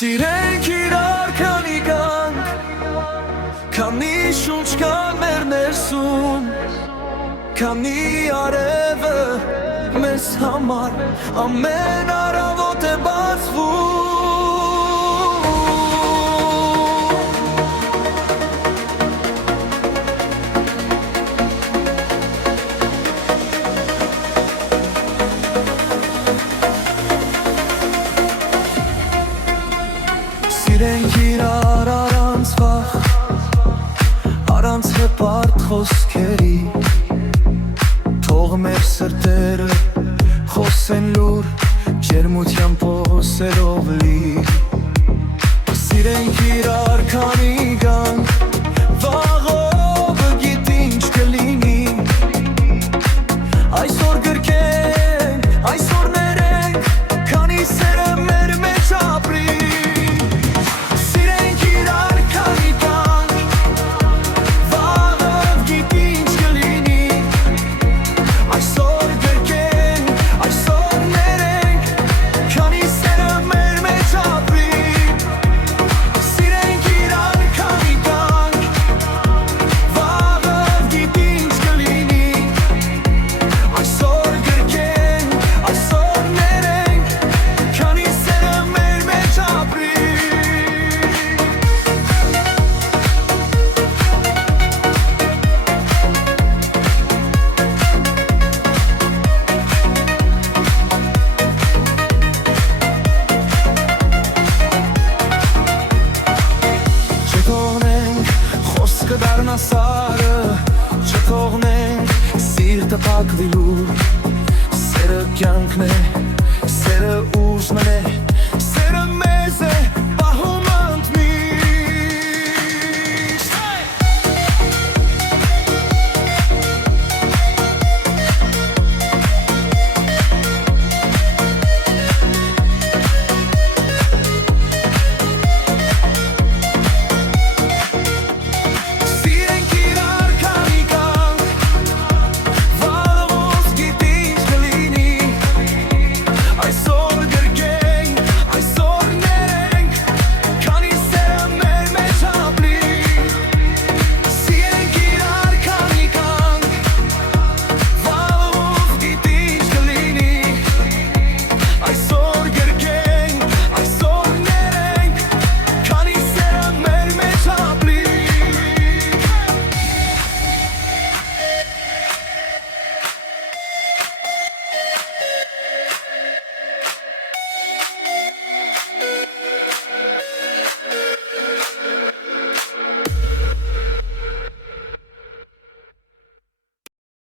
Սիրենք իրար քանի գանք, քանի շունչ կան մեր ներսում, քանի արևը մեզ համար ամեն առավոտ է բացվում։ Սիրենք իրար առանց վախ, առանց հպարտ խոսքերի, թող մեր սրտերը խոսեն լուր, ջերմությամբ հոսելով լի։ Սիրենք իրար քանի գանք, վաղը գիտի ինչ կլինի, այսօր գրկենք, այսօր ներենք, քանի սերը մեր մեջ ապրի։ Կդառնա սարը, չթողնենք սիրտը փակվի լուր, սերը կյանքն է